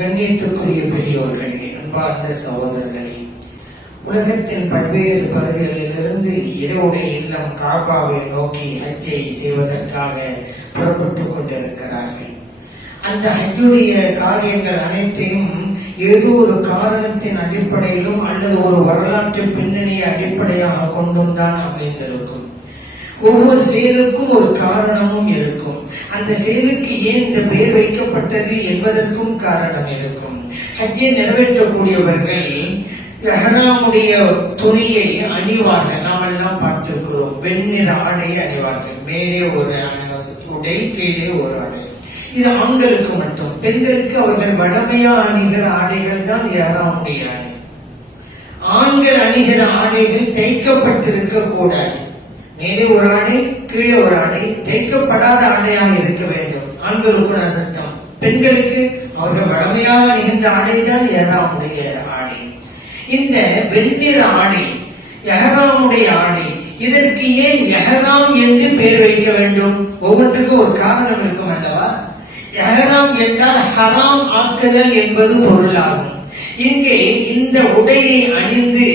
கண்ணியத்துக்குரிய பெரியோர்களே, அன்பார்ந்த சகோதரர்களே, உலகத்தின் பல்வேறு பகுதிகளிலிருந்து இரவுடைய இல்லம் காபாவை நோக்கி ஹஜ்ஜை செய்வதற்காக புறப்பட்டுக் கொண்டிருக்கிறார்கள். அந்த ஹஜ்ஜுடைய காரியங்கள் அனைத்தையும் ஏதோ ஒரு காரணத்தின் அடிப்படையிலும் அல்லது ஒரு வரலாற்று பின்னணியை அடிப்படையாக கொண்டும் தான் அமைந்திருக்கும். ஒவ்வொரு செயலுக்கும் ஒரு காரணமும் இருக்கும். அந்த செயலுக்கு ஏன் இந்த பெயர் வைக்கப்பட்டது என்பதற்கும் காரணம் இருக்கும். ஹஜ்ஜை நிறைவேற்றக்கூடியவர்கள் இஹ்ராமுடைய துணியை அணிவார்கள். நாம் எல்லாம் பார்த்திருக்கிறோம். வெண்ணிற ஆடையை அணிவார்கள். மேலே ஒரு உடை, கீழே ஒரு ஆடை. இது ஆண்களுக்கு மட்டும். பெண்களுக்கு அவர்கள் வழமையா அணிகிற ஆடைகள் தான் இஹ்ராமுடைய ஆடை. ஆண்கள் அணிகிற ஆடைகள் தைக்கப்பட்டிருக்க கூடாது. மேலே ஒரு ஆடை, கீழே ஒரு ஆடை, தைக்கப்படாத ஆடையாக இருக்க வேண்டும். ஆண்களுக்கு சட்டம். பெண்களுக்கு அவர்கள் வழமையாக அணிகின்ற ஆடை தான் இஹ்ராமுடைய ஆடை. இந்த வெண்ணிற ஆடை இஹ்ராமுடைய ஆடை. இதற்கு ஏன் இஹ்ராம் என்று பெயர் வைக்க வேண்டும்? ஒவ்வொன்றுக்கும் ஒரு காரணம் இருக்கும் அல்லவா? இஹ்ராம் என்றால் ஹராம் ஆக்குதல் என்பது பொருளாகும். இங்கே இந்த உடையை அணிந்து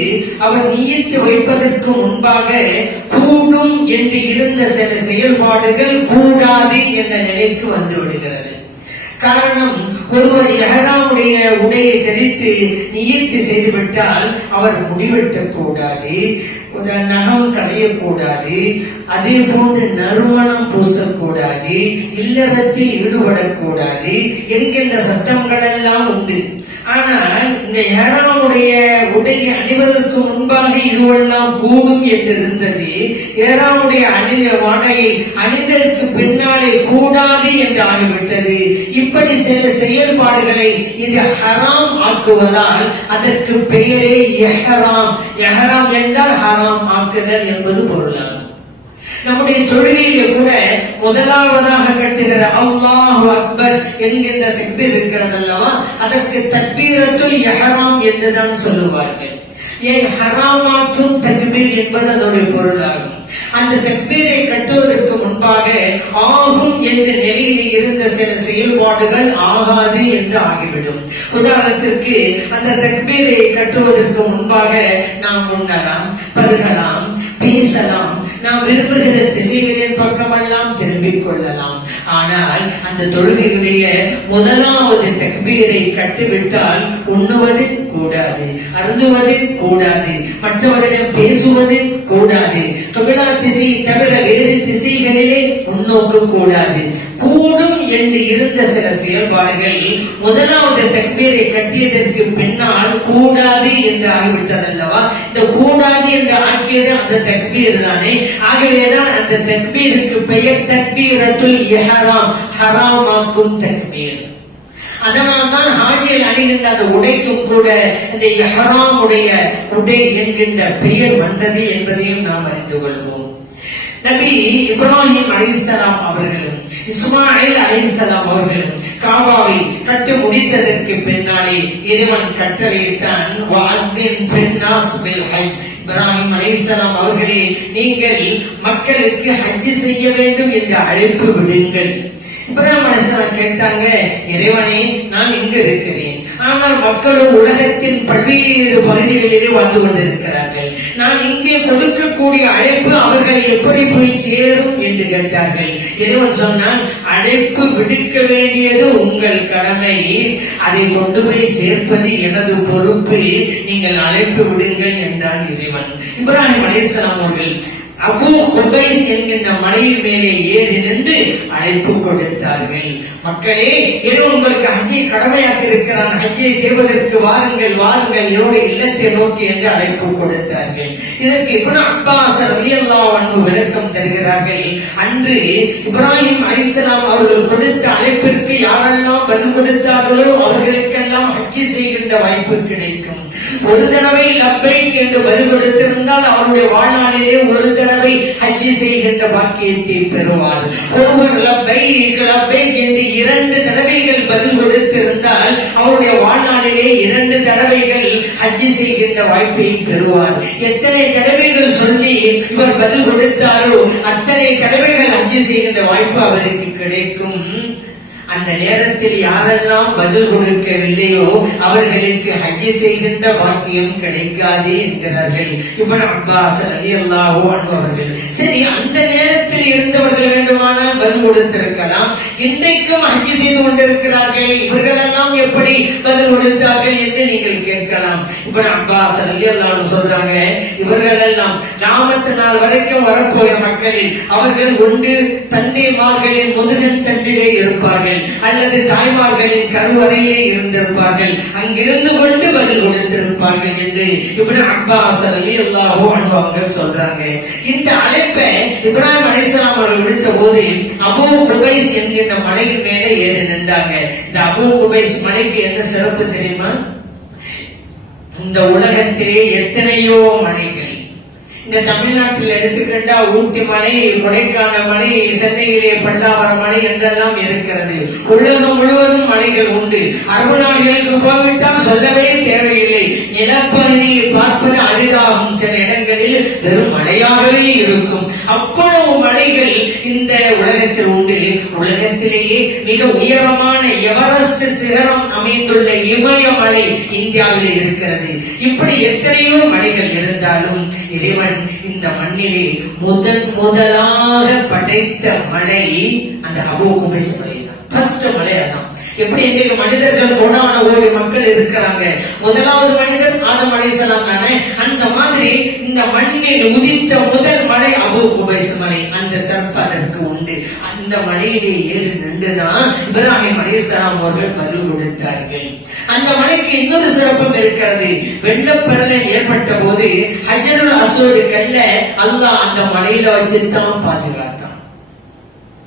அவர் நியத்து வைப்பதற்கு முன்பாக கூடும் என்று இருந்த சில செயல்பாடுகள் கூடாது என்ற நிலைக்கு வந்து விடுகிறது. காரணம், ஒருவர் இஹ்ராமுடைய உடையை தரித்து நியத்து செய்துவிட்டால் அவர் முடிவெட்டக் கூடாது, நகம் களையக்கூடாது, அதே போன்று நறுமணம் பூசக்கூடாது, இல்லறத்தில் ஈடுபடக்கூடாது என்கின்ற சட்டங்கள் எல்லாம் உண்டு. ஆனால் இந்த இஹ்ராமுடைய உடையை அணிவதற்கு முன்பாக இதுவெல்லாம் கூடும் என்று இருந்தது. இஹ்ராமுடைய உடையை அணிந்ததற்கு பின்னாலே கூடாது என்று ஆகிவிட்டது. இப்படி சில செயல்பாடுகளை இது ஹராம் ஆக்குவதால் அதற்கு பெயரே இஹ்ராம். இஹ்ராம் என்றால் ஹராம் ஆக்குதல் என்பது பொருளாகும். நம்முடைய தொழுகையிலே கூட முதலாவதாக கட்டுகிற அல்லாஹு அக்பர் என்கின்ற தக்பீர் இருக்கிறது அல்லவா, அதற்கு தக்பீரத்துல் இஹ்ராம் என்றுதான் சொல்லுவார்கள். ஏன் ஹராமாத்தும் தக்பீர் என்பது அதனுடைய பொருளாகும். அந்த தக்பீரை கட்டுவதற்கு முன்பாக ஆகும் என்ற நிலையில் இருந்த சில செயல்பாடுகள் ஆகாது என்று ஆகிவிடும். உதாரணத்திற்கு, அந்த தக்பீரை கட்டுவதற்கு முன்பாக நாம் உண்ணலாம், பருகலாம், பேசலாம், நாம் விரும்புகிற திசைகளின் பக்கமெல்லாம் திரும்பிக் கொள்ளலாம். ஆனால் அந்த தொழுகையுடைய முதலாவது தக்பீரை கட்டுவிட்டால் உண்ணுவது கூடாது, அருந்துவது கூடாது, மற்றவரிடம் பேசுவது கூடாது, கிபிலா திசை தவிர வேறு திசைகளிலே முன்னோக்க கூடாது. கூடும் என்று இருந்த சில செயல்பாடுகள் முதலாவது தக்பீரை கட்டியதற்கு பின்னால் கூடாது என்று ஆகிவிட்டதல்லவா? இந்த கூடாது என்று ஆக்கியது அந்த தக்பீர் தானே. ஆகவேதான் அந்த தக்பீருக்கு பெயர் தக்பீரத்துல் இஹ்ராம், ஹராமாக்கும் தக்பீர். அதனால்தான் ஹாஜியில் அணிகின்ற அந்த உடைக்கும் கூட இந்த இஹ்ராம் உடைய உடை என்கின்ற பெயர் வந்தது என்பதையும் நாம் அறிந்து கொள்வோம். நபி இப்ராஹிம் அலைஹிஸ்ஸலாம் அவர்களும் இஸ்மாயில் அலைஹிஸ்ஸலாம் அவர்களும் காபாவை கட்டி முடித்ததற்கு பின்னாலே இறைவன் கட்டளையிட்டான், வஅத்தின் ஃபின்னாஸ் பில் ஹஜ். இப்ராஹிம் அலைஹிஸ்ஸலாம் அவர்களே, நீங்கள் மக்களுக்கு ஹஜ் செய்ய வேண்டும் என்று அழைப்பு விடுங்கள். இப்ராஹிம் அலைஹிஸ்ஸலாம் கேட்டாங்க, இறைவனே, நான் இங்கு இருக்கிறேன், ஆனால் மக்களும் உலகத்தின் பல்வேறு பகுதிகளிலே வந்து கொண்டிருக்கிறார்கள். நான் இங்கே கொடுக்கக்கூடிய அழைப்பு அவர்களை எப்படி போய் சேரும் என்று கேட்டார்கள். இறைவன் சொன்னான், அழைப்பு விடுக்க வேண்டியது உங்கள் கடமை, அதை கொண்டு போய் சேர்ப்பது எனது பொறுப்பு, நீங்கள் அழைப்பு விடுங்கள் என்றான் இறைவன். இப்ராஹிம் அலைஹிஸ்ஸலாம் அவர்கள் அபூ குபைஸ் என்கின்ற மலையின் மேலே ஏறி நின்று அழைப்பு கொடுத்தார்கள். மக்களே, இறைவன் உங்களுக்கு ஹஜ்ஜை கடமையாக்கி இருக்கிறான், ஹஜ்ஜை செய்வதற்கு வாருங்கள், வாருங்கள், என்னுடைய இல்லத்தை நோக்கி என்று அழைப்பு கொடுத்தார்கள். இதற்கு இப்னு அப்பாஸ் ரலியல்லாஹு அன்ஹு விளக்கம் தருகிறார்கள். அன்று இப்ராஹிம் அலைஹிஸ்ஸலாம் அவர்கள் கொடுத்த அழைப்பிற்கு யாரெல்லாம் பதில் கொடுத்தார்களோ அவர்களுக்கெல்லாம் ஹஜ்ஜை செய்கின்ற வாய்ப்பு கிடைக்கும். ஒரு தடவை லப்பைக் என்று பதில் கொடுத்திருந்தால் அவருடைய வாழ்நாளிலே ஒரு தடவை ஹஜ்ஜி செய்கின்ற பாக்கியத்தை பெறுவார். ஒருவர் லப்பைக் லப்பைக் என்று 2 தடவைகள் பதில் கொடுத்திருந்தால் அவருடைய வாழ்நாளிலே 2 தடவைகள் ஹஜ்ஜி செய்கின்ற வாய்ப்பை பெறுவார். எத்தனை தடவைகள் சொல்லி இவர் பதில் கொடுத்தாரோ அத்தனை தடவைகள் ஹஜ்ஜி செய்கின்ற வாய்ப்பு அவருக்கு கிடைக்கும். அந்த நேரத்தில் யாரெல்லாம் பதில் கொடுக்கவில்லையோ அவர்களுக்கு ஹஜ் செய்கின்ற பாக்கியம் கிடைக்காது என்கிறார்கள் இப்னு அப்பாஸ் ரலியல்லாஹு அன்ஹு அவர்கள். சரி, அந்த நேரத்தில் இருந்தவர்கள் வேண்டுமானால் பதில் கொடுத்திருக்கலாம். இன்றைக்கும் ஹஜ் செய்து கொண்டிருக்கிறார்கள், இவர்கள் எல்லாம் எப்படி பதில் கொடுத்தார்கள் என்று நீங்கள் கேட்கலாம். இப்னு அப்பாஸ் ரலியல்லாஹு அன்ஹு சொல்றாங்க, இவர்கள் எல்லாம் கியாமத் நாள் வரைக்கும் வரப்போகிற மக்களில் அவர்கள் ஒன்று தந்தைமார்களின் முதுகன் தண்டிலே இருப்பார்கள், அல்லது தாய்மார்களின் கருவறையிலே இருந்திருப்பார்கள், அங்கிருந்து கொண்டு பதில் கொடுத்திருப்பார்கள் என்று இப்னு அப்பாஸ் ரலியல்லாஹு அன்ஹு அவர்கள் சொல்றாங்க. இந்த அழைப்பை இப்ராஹிம் அலைஹிஸ்ஸலாம் அவர்கள் விடுத்த போது அபூ குபைஸ் என்கின்ற மலையின் மேலே ஏறி நின்றாங்க. இந்த அபூ குபைஸ் மலைக்கு என்ன சிறப்பு தெரியுமா? இந்த உலகத்திலே எத்தனையோ மலைகள், இந்த தமிழ்நாட்டில் எடுத்துக்கிட்டா ஊட்டி மலை, கொடைக்கானல் மலை, சென்னையிலே பல்லாவரம் மலை என்றெல்லாம் இருக்கிறது. உலகம் முழுவதும் மலைகள் உண்டு. அரபு நாடுகளுக்கு போய்விட்டால் சொல்லவே தேவையில்லை. நிலப்பகுதியை பார்ப்பது அரிதாகும். சில இடங்களில் வெறும் மலையாகவே இருக்கும். அவ்வளவு மலைகள் இந்த உலகத்தில் உண்டு. உலகத்திலேயே மிக உயரமான எவரெஸ்ட் சிகரம் அமைந்துள்ள இமயமலை இந்தியாவில் இருக்கிறது. இப்படி எத்தனையோ மலைகள் இருந்தாலும் இறைவன் இந்த மண்ணிலே முதலாக படைத்த மலை அந்த அபூ குபைஸ் மலை தான். ஃபர்ஸ்ட் மலை அதான். எப்படி இன்றைக்கு மனிதர்கள் கோடான கோடி மக்கள் இருக்கிறாங்க, முதலாவது மனிதர் ஆதம் அலைஹிஸ்ஸலாம் தானே. அந்த மாதிரி இந்த மண்ணில் உதித்த முதல் மலை அபூ குபைஸ் மலை. அந்த சிறப்பு அதற்கு உண்டு. அந்த மலையிலே ஏறி நின்றுதான் இப்ராஹிம் அலைஹிஸ்ஸலாம் அவர்கள் பதில் கொடுத்தார்கள். அந்த மலைக்கு இன்னொரு சிறப்பும் இருக்கிறது. வெள்ளப்பெருளல் ஏற்பட்ட போது ஹஜ்ருல் அஸ்வத் கல்ல அல்லாஹ் அந்த மலையில வச்சுதான் பாதுகாத்தான்.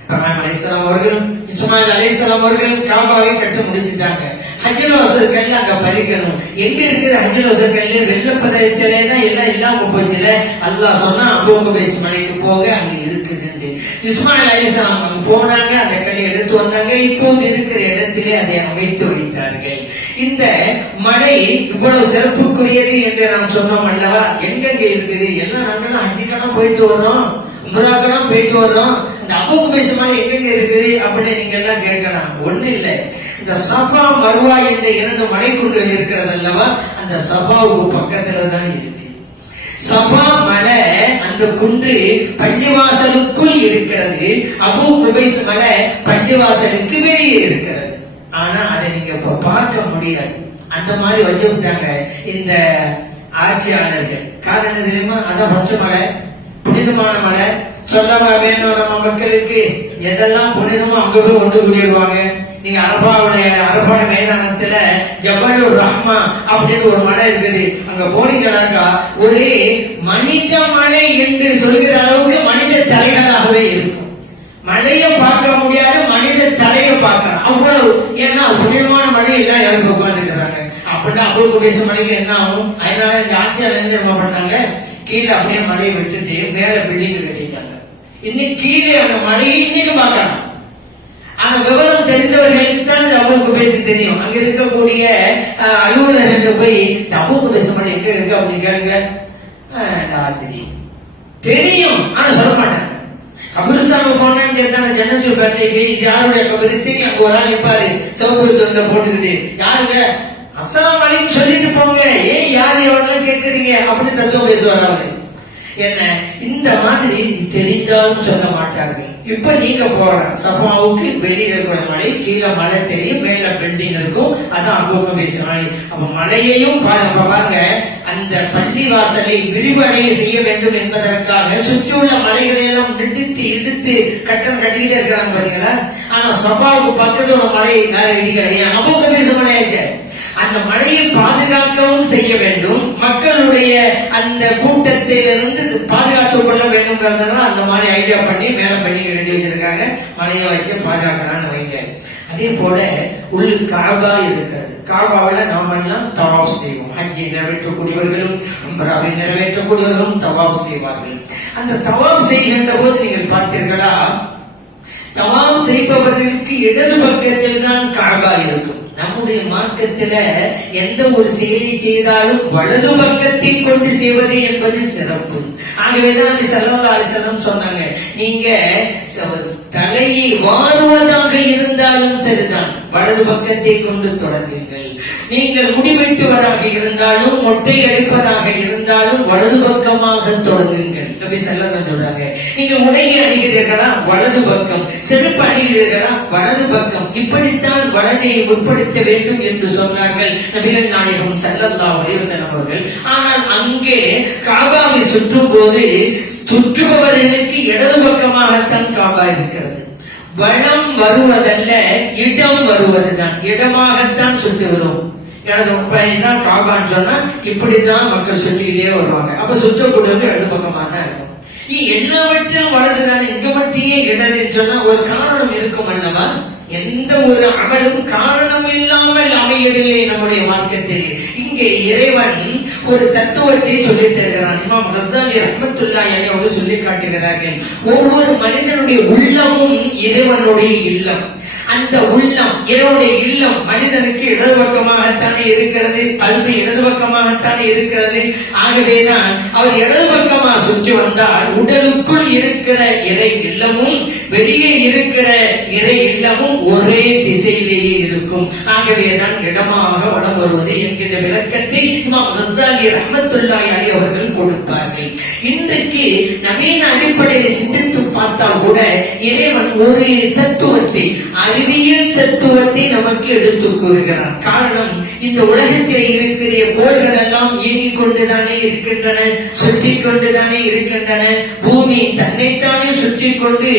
இப்ராஹிம் அலைஹிஸ்ஸலாம் அவர்கள், இஸ்மாயில் அலைஹிஸ்ஸலாம் அவர்கள் காபாவை கட்ட முடிச்சிட்டாங்க. ஹஜ்ருல் அஸ்வத் கல்ல அங்க பறிக்கணும். எங்க இருக்குது ஹஜ்ருல் அஸ்வத் கல்ல? வெள்ளப்பெருளத்திலே தான் எல்லாம் இல்லாம போச்சுல. அல்லாஹ் சொன்னா அபூ குபைஸ் மலைக்கு போக அங்க இருக்குது. இஸ்மாயில் அலைஹிஸ்ஸலாம் போனாங்க, அந்த கல்லை எடுத்து வந்தாங்க. இப்போது இருக்கிற இடத்திலே அதை அமைத்து வைத்தார்கள். இந்த மலை இவ்வளவு சிறப்புக்குரியது என்று நாம் சொன்னோம் அல்லவா? எங்கெங்க இருக்குது? எல்லாம் நாங்களும் ஹஜ்ஜுக்கெல்லாம் போயிட்டு வர்றோம், உம்ராக்கெல்லாம் போயிட்டு வர்றோம். இந்த அபூ குபைஸ் மலை எங்கெங்க இருக்குது அப்படின்னு நீங்க எல்லாம் கேட்கலாம். ஒண்ணு இல்லை, இந்த சஃபா மர்வா என்ற இரண்டு மலைக்குன்றுகள் இருக்கிறது அல்லவா, அந்த சஃபாவுக்கு பக்கத்துல தான் இருக்கு. சஃபா மலை அந்த குன்று பள்ளிவாசலுக்குள் இருக்கிறது. அபூ குபைஸ் மலை பள்ளிவாசலுக்கு வெளியே இருக்கிறது. ஆனா அதை நீங்க இப்ப பார்க்க முடியாது. அந்த மாதிரி வச்சு விட்டாங்க இந்த ஆட்சியாளர்கள். காரணம் தெரியுமா? அதான் ஃபர்ஸ்ட் மலை, புனிதமான மலை. சொல்லவா வேணும் நம்ம மக்களுக்கு? எதெல்லாம் புனிதமோ அங்க போய் ஒன்று கூடிடுவாங்க. நீங்க அரபா மைதானத்துல ஜபலுர் ரஹ்மா அப்படின்னு ஒரு மலை இருக்குது. அங்க போனீங்கன்னாக்கா ஒரே மனித மலை என்று சொல்கிற அளவுக்கு மனித தலைகளாகவே இருக்கும். மலையை பார்க்க முடியாது, மனித தலையை பார்க்கலாம் அவ்வளவு. ஏன்னா புனிதமான மலை எல்லாம் யாரும் உட்காந்துக்கிறாங்க. அப்படின்னா அபூ குபைஸ் மலைக்கு என்ன ஆகும்? அதனால இந்த ஆட்சியாளர் என்ன பண்ணாங்க, கீழே அப்படியே மலையை விட்டுட்டு மேல பில்டிங் கட்டிட்டாங்க. இன்னைக்கு கீழே அந்த மலையை இன்னைக்கு பார்க்கலாம். அந்த விவரம் தெரிந்தவர்களுக்கு தான் அபூ குபைஸ் தெரியும். அங்க இருக்கக்கூடிய அலுவலர்கள் போய் அபூ குபைஸ் மலை எங்க இருக்கு அப்படின்னு கேளுங்க, தெரியும் ஆனா சொல்ல மாட்டாங்க. கபிரிஸ்தானுக்கு போனான்னு கேட்டாங்க, ஜன்னத்துல் பக்கீக்கு இது யாருடைய கபரி தெரியும். அங்க ஒரு ஆள் நிப்பாரு சவுக்கு தொண்டை போட்டுக்கிட்டு, யாருங்க அஸ்ஸலாமு அலைக்கும் சொல்லிட்டு போங்க, ஏன் யாரு எவ்வளவு கேட்கறீங்க அப்படின்னு தத்துவம் பேசுவாரு. என்ன இந்த மாதிரி தெரிந்தாலும் சொல்ல மாட்டார்கள். இப்ப நீங்க போற சஃபாவுக்கு வெளியில இருக்கிற மலை, கீழே மலை தெரியும், மேல பில்டிங் இருக்கும். அதான் அபூ குபைஸ் மலை. அப்ப மலையையும் பாருங்க, அந்த பள்ளி வாசலை விரிவடைய செய்ய வேண்டும் என்பதற்காக சுற்றியுள்ள மலைகளை எல்லாம் இடித்து கட்டம் கட்டிக்கிட்டே இருக்கிறாங்க பாத்தீங்களா. ஆனா சஃபாவுக்கு பக்கத்துல உள்ள மலை யாரும் இடிக்கலையே, அபூ குபைஸ் மலையாச்சு. அந்த மலையை பாதுகாக்கவும் செய்ய வேண்டும், மக்களுடைய அந்த கூட்டத்திலிருந்து பாதுகாத்துக் கொள்ள வேண்டும்ங்கிறதுனால அந்த மாதிரி ஐடியா பண்ணி மேல பண்ணி ரெடி வச்சிருக்காங்க. மலையை வச்சு பாதுகாக்கலான்னு வைங்க. அதே போல உள்ளு காபா இருக்கிறது. காபாவில நாம எல்லாம் தவாப் செய்வோம். ஹஜ்ஜை நிறைவேற்றக்கூடியவர்களும் உம்ராவை நிறைவேற்றக்கூடியவர்களும் தவாப் செய்வார்கள். அந்த தவாப் செய்கின்ற போது நீங்கள் பார்த்தீர்களா, தவாப் செய்பவர்களுக்கு இடது பக்கத்தில் தான் காபா இருக்கும். நம்முடைய மார்க்கத்துல எந்த ஒரு செயலை செய்தாலும் வலது பக்கத்தை கொண்டு செய்வது என்பது சிறப்பு. ஆகவேதான் ஸல்லல்லாஹு அலைஹி வஸல்லம் சொன்னாங்க, நீங்க தலையை வாருவதாக இருந்தாலும் சரிதான், வலது பக்கத்தை கொண்டு தொடங்குங்கள். நீங்கள் முடிவெட்டுவதாக இருந்தாலும், மொட்டை அடிப்பதாக இருந்தாலும் வலது பக்கமாக தொடங்குங்கள். நபி ஸல்லல்லாஹு சொல்றாங்க, நீங்க உடையை அணிகிறீர்களா வலது பக்கம், செருப்பு அணிகிறீர்களா வலது பக்கம், இப்படித்தான் வலதை உட்படுத்த வேண்டும் என்று சொன்னார்கள் நபிகள் நாயகம் ஸல்லல்லாஹு அலைஹி வஸல்லம் அவர்கள். ஆனால் அங்கே காபாவை சுற்றும் போது சுற்றுபவர்களுக்கு இடது பக்கமாகத்தான் காபா இருக்கிறது. வலம் வருவதல்ல, இடம் வருவதுதான். இடமாகத்தான் சுற்றுகிறோம். தான் காபான்னு சொன்னா இப்படிதான் மக்கள் சொல்லிக்கிட்டே வருவாங்க. அப்ப சுற்றக்கூடியது இடது பக்கமா தான் இருக்கும். எல்லாவற்றிலும் வலதுதானே, இங்க மட்டும் இடதுன்னு சொன்னா ஒரு காரணம் இருக்கும் அல்லவா? எந்த ஒரு அமலும் காரணம் இல்லாமல் அமையவில்லை நம்முடைய மார்க்கத்தில். இங்கே இறைவன் ஒரு தத்துவத்தை சொல்லி தருகிறான். இமாம் கஸ்ஸாலி ரஹ்மத்துல்லாஹி அலைஹி அவர்கள் சொல்லி காட்டுகிறார்கள், ஒவ்வொரு மனிதனுடைய உள்ளமும் இறைவனுடைய இல்லம். அந்த உள்ளம், இறைவனுடைய இல்லம் மனிதனுக்கு இடது பக்கமாகத்தானே இருக்கிறது, கல்வி இடது பக்கமாகத்தானே இருக்கிறது. ஆகவேதான் அவர் இடது பக்கமாக சுற்றி வந்தால் உடலுக்குள் இருக்கிற இறை இல்லமும் வெளியே இருக்கிற இறை இல்லமும் ஒரே திசையிலேயே இருக்கும். ஆகவேதான் இடமாக வலம் வருவது என்கின்ற விளக்கத்தை இமாம் கஸ்ஸாலி ரஹ்மத்துல்லாஹி அலைஹி அவர்கள் கொடுப்பார்கள். இன்றைக்கு நவீன அடிப்படையில் சிந்தித்து பார்த்தால் கூட இறைவன் ஒரு தத்துவத்தை, அறிவியல் தத்துவத்தை நமக்கு எடுத்துக் கூறுகிறான். காரணம், இந்த உலகத்தில் இருக்கிற கோள்கள் எல்லாம் இயங்கிக் கொண்டுதானே இருக்கின்றன, சுற்றி கொண்டுதானே இருக்கின்றன. பூமி தன்னைத்தானே சுற்றி கொண்டு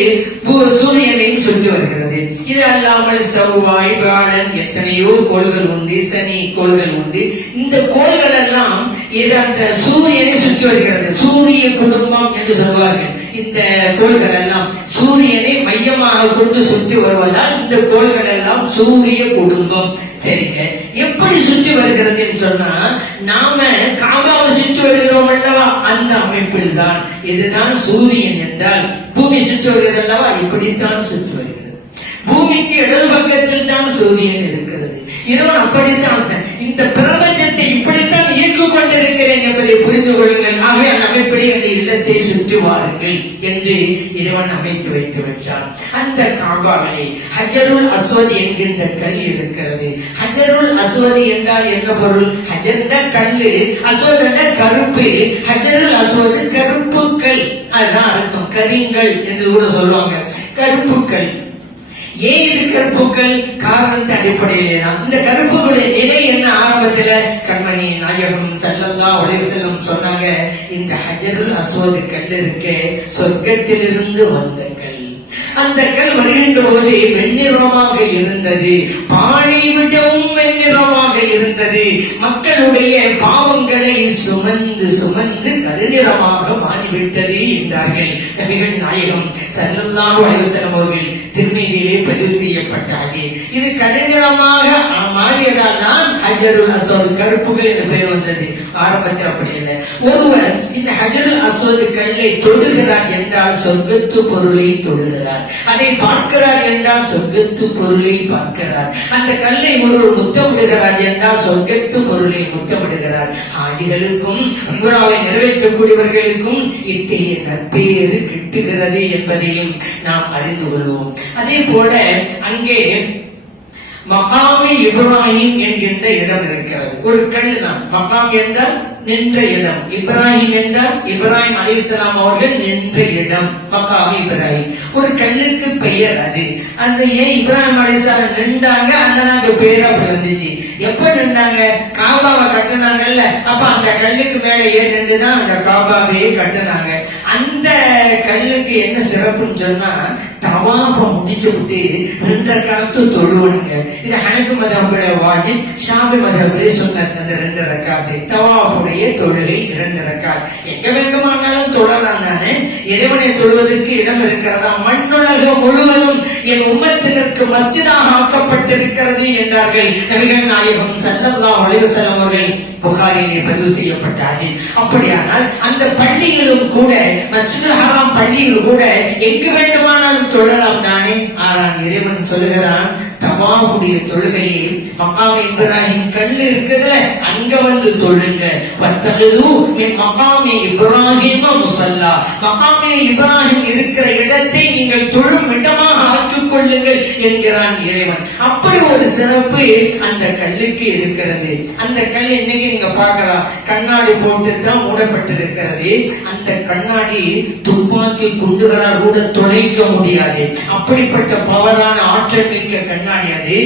சூரியனையும் சுற்றி வருகிறது. இது அல்லாமல் செவ்வாய், வியாழன், எத்தனையோ கோள்கள் உண்டு, சனி கோள்கள் உண்டு. இந்த கோள்கள் எல்லாம் அந்த சூரியனை சுற்றி வருகிறது. சூரிய குடும்பம் என்று சொல்வார்கள். இந்த கோள்கள் எல்லாம் சூரியனை மையமாக கொண்டு சுற்றி வருவதால் இந்த கோள்கள் எல்லாம் சூரிய குடும்பம். சரிங்க, எப்படி சுற்றி வருகிறது என்று சொன்னா, நாம காபாவை சுற்றி வருகிறோம் அல்லவா, அந்த அமைப்பில் தான். இதுதான் சூரியன் என்றால் பூமி சுற்றி வருகிறது அல்லவா, இப்படித்தான் சுற்றி வருகிறது. பூமிக்கு இடது பக்கத்தில் தான் சூரியன் இருக்கிறது. இறைவன் அப்படித்தான் இந்த பிரபஞ்சத்தை இப்படித்தான் இயக்கிக் கொண்டிருக்கிறேன் என்பதை புரிந்து கொள்ளுங்கள். ஆகவே அந்த அமைப்படி அந்த இல்லத்தை சுற்றி வாருங்கள் என்று இறைவன் அமைத்து வைத்து விட்டான். அந்த காபாவிலே ஹஜருல் அஸ்வத் என்கின்ற கல் இருக்கிறது. ஹஜருல் அஸ்வத் என்றால் என்ன பொருள்? ஹஜர் கல்லு, அஸ்வத் கருப்பு. ஹஜருல் அஸ்வத் கருப்பு கல், அதுதான் அர்த்தம். கரிங்கல் என்று கூட சொல்லுவாங்க, கருப்புக்கள். ஏன் இது கருப்புக்கள்? காரணத்தை அடிப்படையிலே தான். இந்த கருப்புகளுடைய நிலை என்ன? ஆரம்பத்துல கண்மணி நாயகம் ஸல்லல்லாஹு அலைஹி வஸல்லம் சொன்னாங்க, இந்த ஹஜருல் அஸ்வத் கல் இருக்கே சொர்க்கத்திலிருந்து வந்த கல். அந்த கல் வருகின்ற போது வெண்ணிறமாக இருந்தது, பாலை விடவும் வெண்ணிறமாக இருந்தது. மக்களுடைய பாவங்களை சுமந்து சுமந்து கருநிறமாக மாறிவிட்டது என்றார்கள் நபிகள் நாயகம் ஸல்லல்லாஹு அலைஹி வஸல்லம் அவர்கள். திருமீதியிலே பதிவு செய்யப்பட்டார்கள். இது கருநிறமாக மாறியதால் தான் ஹஜருல் அஸ்வத் கருப்புகள் என்று பெயர் வந்தது. ஆரம்பத்தில் அப்படி இல்லை. ஒருவர் இந்த ஹஜருல் அஸ்வத் கல்லை தொடுகிறார் என்றால் சொர்க்கத்து பொருளை தொடுகிறார். அதை பார்க்கிறார் என்றால் சொர்க்கத்து பொருளை பார்க்கிறார். அந்த கல்லை ஒருவர் முத்தமிடுகிறார் என்றால் சொர்க்கத்து பொருளை முத்தமிடுகிறார். ஆதிகளுக்கும் உம்ராவை நிறைவேற்றக்கூடியவர்களுக்கும் இத்தகைய நற்பெயர் கிட்டுகிறது என்பதையும் நாம் அறிந்து கொள்வோம். அதே போல அங்கே மகாமி இப்ராஹிம் என்கின்ற இடம் இருக்கிறது. ஒரு கல் தான். மகாம் என்றால் நின்ற இடம், இப்ராஹிம் என்றால் இப்ராஹிம் அலைஹிஸ்ஸலாம் அவர்கள் நின்ற இடம். மகாமி இப்ராஹிம் ஒரு கல்லுக்கு பெயர். அது அந்த ஏன் இப்ராஹிம் அலைஹிஸ்ஸலாம் நின்றாங்க, அதனால பெயர் அப்படி வந்துச்சு. எப்ப நின்றாங்க? காபாவை கட்டினாங்கல்ல, அப்ப அந்த கல்லுக்கு மேல ஏன் நின்றுதான் அந்த காபாவையே கட்டினாங்க. அந்த கல்லுக்கு என்ன சிறப்புன்னு சொன்னா, தவாஃப முடிச்சு விட்டு 2 ரக்காத்து தொழுவனுங்க. இது ஹனஃபி மதஹ்புடைய வாஜிப், ஷாஃபி மதஹ்புடைய சுன்னத். அந்த 2 ரக்காத்து தவாஃபுடைய தொழுகை 2 ரக்காத். எங்க வேண்டுமானாலும் தொழலாம் தானே. இறைவனை தொழுவதற்கு இடம் இருக்கிறதா? மண்ணுலகம் முழுவதும் என் உம்மத்தினருக்கு மஸ்ஜிதாக ஆக்கப்பட்டிருக்கிறது என்றார்கள் நபிகள் நாயகம் ஸல்லல்லாஹு அலைஹி வஸல்லம் அவர்கள். புகாரிலே பதிவு செய்யப்பட்டார்கள். அப்படியானால் அந்த பள்ளியிலும் கூட, மஸ்ஜிதுல் ஹராம் பள்ளியில் கூட எங்கு வேண்டுமானாலும் தொழலாம் தானே. ஆனால் இறைவன் சொல்லுகிறான், தவாஃபுடைய தொழுகையை மகாம் இப்ராஹிம் கல் இருக்குதுல, அங்க வந்து தொழுங்க. வத்தஹது மின் மகாமி இப்ராஹிம் முஸல்லா, மகாமி இப்ராஹிம் இருக்கிற இடத்தை நீங்கள் தொழும் இடமாக கொள்ளுங்கள் என்கிறான் இறைவன். அப்படி ஒரு சிறப்பு அந்த கல்லுக்கு இருக்கிறது. அந்த கல் இன்னைக்கு நீங்க பார்க்கலாம், கண்ணாடி போட்டு தான் மூடப்பட்டிருக்கிறது. அந்த கண்ணாடி துப்பாக்கி குண்டுகளால் கூட தொலைக்க முடியாது. அப்படிப்பட்ட பவரான ஆற்றல் மிக்க கண்ணாடி அது.